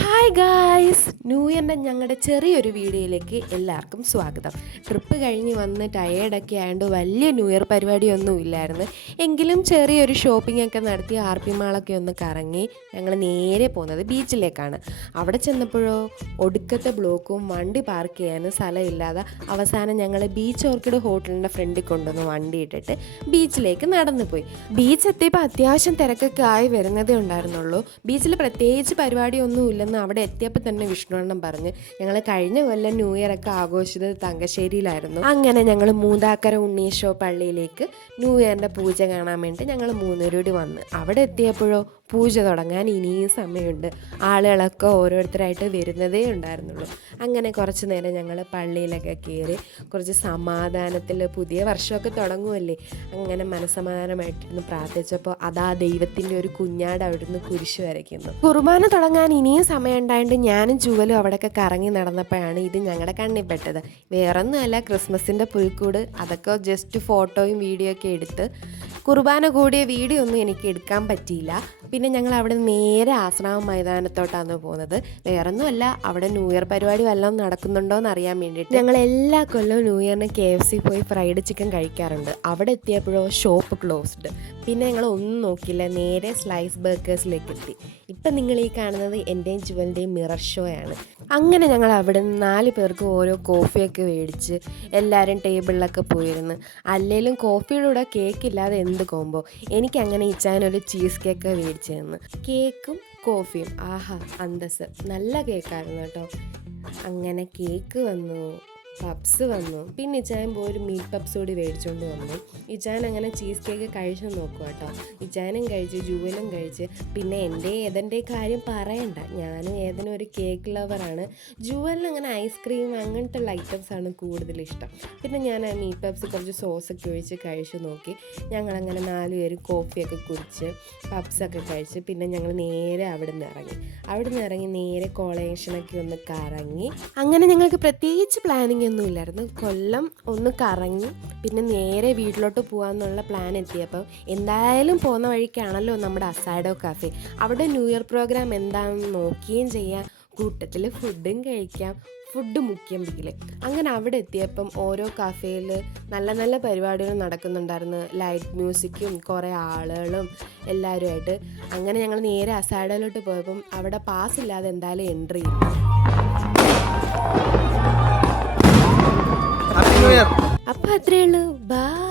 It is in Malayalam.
ഹായ് ഗായ്സ്, ന്യൂ ഇയറിൻ്റെ ഞങ്ങളുടെ ചെറിയൊരു വീഡിയോയിലേക്ക് എല്ലാവർക്കും സ്വാഗതം. ട്രിപ്പ് കഴിഞ്ഞ് വന്ന് ടയേർഡൊക്കെ ആയതുകൊണ്ട് വലിയ ന്യൂ ഇയർ പരിപാടിയൊന്നും ഇല്ലായിരുന്നു. എങ്കിലും ചെറിയൊരു ഷോപ്പിംഗ് ഒക്കെ നടത്തി RP മാളൊക്കെ ഒന്ന് കറങ്ങി ഞങ്ങൾ നേരെ പോകുന്നത് ബീച്ചിലേക്കാണ്. അവിടെ ചെന്നപ്പോഴോ ഒടുക്കത്തെ ബ്ലോക്കും വണ്ടി പാർക്ക് ചെയ്യാനും സ്ഥലമില്ലാതെ അവസാനം ഞങ്ങൾ ബീച്ച് ഓർക്കിഡ് ഹോട്ടലിൻ്റെ ഫ്രണ്ടിൽ കൊണ്ടുവന്ന് വണ്ടി ഇട്ടിട്ട് ബീച്ചിലേക്ക് നടന്നു പോയി. ബീച്ച് എത്തിയപ്പോൾ അത്യാവശ്യം തിരക്കൊക്കെ ആയി വരുന്നതേ ഉണ്ടായിരുന്നുള്ളൂ. ബീച്ചിൽ പ്രത്യേകിച്ച് പരിപാടിയൊന്നും ഇല്ലെന്ന് അവിടെ എത്തിയപ്പോൾ തന്നെ വിഷ്ണുവണ്ണം പറഞ്ഞ്. ഞങ്ങൾ കഴിഞ്ഞ കൊല്ലം ന്യൂ ഇയർ ഒക്കെ ആഘോഷിച്ചത് തങ്കശ്ശേരിയിലായിരുന്നു. അങ്ങനെ ഞങ്ങൾ മൂതാക്കര ഉണ്ണീശോ പള്ളിയിലേക്ക് ന്യൂ ഇയറിൻ്റെ പൂജ കാണാൻ വേണ്ടി ഞങ്ങൾ മൂന്നുപേരോട് വന്ന്. അവിടെ എത്തിയപ്പോഴോ പൂജ തുടങ്ങാൻ ഇനിയും സമയമുണ്ട്, ആളുകളൊക്കെ ഓരോരുത്തരായിട്ട് വരുന്നതേ ഉണ്ടായിരുന്നുള്ളൂ. അങ്ങനെ കുറച്ച് നേരം ഞങ്ങൾ പള്ളിയിലൊക്കെ കയറി കുറച്ച് സമാധാനത്തിൽ, പുതിയ വർഷമൊക്കെ തുടങ്ങുമല്ലേ, അങ്ങനെ മനസ്സമാധാനമായിട്ടിരുന്ന് പ്രാർത്ഥിച്ചപ്പോൾ അതാ ദൈവത്തിൻ്റെ ഒരു കുഞ്ഞാട് അവിടുന്ന് കുരിശ് വരയ്ക്കുന്നു. കുർബാന തുടങ്ങാൻ ഇനിയും സമയം ഉണ്ടായിട്ട് ഞാനും ജുവലും അവിടെയൊക്കെ കറങ്ങി നടന്നപ്പോഴാണ് ഇത് ഞങ്ങളുടെ കണ്ണിൽ പെട്ടത്. വേറൊന്നുമല്ല, ക്രിസ്മസിൻ്റെ പുൽക്കൂട്. അതൊക്കെ ജസ്റ്റ് ഫോട്ടോയും വീഡിയോ ഒക്കെ എടുത്ത്. കുർബാന കൂടിയ വീഡിയോ ഒന്നും എനിക്ക് എടുക്കാൻ പറ്റിയില്ല. പിന്നെ ഞങ്ങൾ അവിടെ നേരെ ആശ്രാമം മൈതാനത്തോട്ടാണ് പോകുന്നത്. വേറൊന്നുമല്ല, അവിടെ ന്യൂ ഇയർ പരിപാടി വല്ലതും നടക്കുന്നുണ്ടോ എന്ന് അറിയാൻ വേണ്ടിയിട്ട്. ഞങ്ങൾ എല്ലാ കൊല്ലവും ന്യൂ ഇയറിന് KFC പോയി ഫ്രൈഡ് ചിക്കൻ കഴിക്കാറുണ്ട്. അവിടെ എത്തിയപ്പോഴോ ഷോപ്പ് ക്ലോസ്ഡ്. പിന്നെ ഞങ്ങൾ ഒന്നും നോക്കില്ല, നേരെ സ്ലൈസ് ബർഗേഴ്സിലേക്ക് എത്തി. ഇപ്പം നിങ്ങൾ ഈ കാണുന്നത് എൻ്റെയും ജുവലിൻ്റെയും മിറർ ഷോ ആണ്. അങ്ങനെ ഞങ്ങൾ അവിടെ നിന്ന് 4 പേർക്ക് ഓരോ കോഫിയൊക്കെ മേടിച്ച് എല്ലാവരും ടേബിളിലൊക്കെ പോയിരുന്നു. അല്ലെങ്കിലും കോഫിയുടെ കൂടെ കേക്ക് ഇല്ലാതെ എന്ത് കോംബോ. എനിക്കങ്ങനെ ഇച്ചാനൊരു ചീസ് കേക്ക് മേടിച്ചു തന്നു. കേക്കും കോഫിയും ആഹാ അന്തസ്, നല്ല കേക്കായിരുന്നു കേട്ടോ. അങ്ങനെ കേക്ക് വന്നു, പപ്സ് വന്നു. പിന്നെ ഇച്ചായൻ പോയി ഒരു മീറ്റ് പപ്സ് കൂടി മേടിച്ചുകൊണ്ട് വന്നു. ഇച്ചായൻ അങ്ങനെ ചീസ് കേക്ക് കഴിച്ചു നോക്കുക കേട്ടോ. ഇച്ചായനും കഴിച്ച്, ജുവലും കഴിച്ച്. പിന്നെ ഏതെൻ്റെ കാര്യം പറയണ്ട, ഞാനും ഏതെനും ഒരു കേക്ക് ലവറാണ്. ജുവലിന് അങ്ങനെ ഐസ്ക്രീം അങ്ങനത്തെ ഉള്ള ഐറ്റംസാണ് കൂടുതലിഷ്ടം. പിന്നെ ഞാൻ ആ മീറ്റ് പപ്സ് കുറച്ച് സോസൊക്കെ ഒഴിച്ച് കഴിച്ചു നോക്കി. ഞങ്ങളങ്ങനെ 4 പേര് കോഫിയൊക്കെ കുടിച്ച് പപ്സൊക്കെ കഴിച്ച് പിന്നെ ഞങ്ങൾ നേരെ അവിടെ നിന്ന് ഇറങ്ങി നേരെ കോളേഷനൊക്കെ ഒന്ന് കറങ്ങി. അങ്ങനെ ഞങ്ങൾക്ക് പ്രത്യേകിച്ച് പ്ലാനിങ് ഒന്നും ഇല്ലായിരുന്നു. കൊല്ലം ഒന്ന് കറങ്ങി പിന്നെ നേരെ വീട്ടിലോട്ട് പോകാമെന്നുള്ള പ്ലാൻ എത്തിയപ്പോൾ എന്തായാലും പോകുന്ന വഴിക്കാണല്ലോ നമ്മുടെ അസാഡോ കാഫേ. അവിടെ ന്യൂ ഇയർ പ്രോഗ്രാം എന്താണെന്ന് നോക്കുകയും ചെയ്യാം, കൂട്ടത്തിൽ ഫുഡും കഴിക്കാം. ഫുഡ് മുഖ്യം പിക്കില്. അങ്ങനെ അവിടെ എത്തിയപ്പം ഓരോ കഫേയിൽ നല്ല നല്ല പരിപാടികൾ നടക്കുന്നുണ്ടായിരുന്നു. ലൈറ്റ് മ്യൂസിക്കും കുറേ ആളുകളും എല്ലാവരുമായിട്ട്. അങ്ങനെ ഞങ്ങൾ നേരെ അസാഡോയിലോട്ട് പോയപ്പം അവിടെ പാസ് ഇല്ലാതെ എന്തായാലും എൻട്രി ചെയ്തു. അപ്പോൾ അത്രയേ ഉള്ളൂ. ബൈ.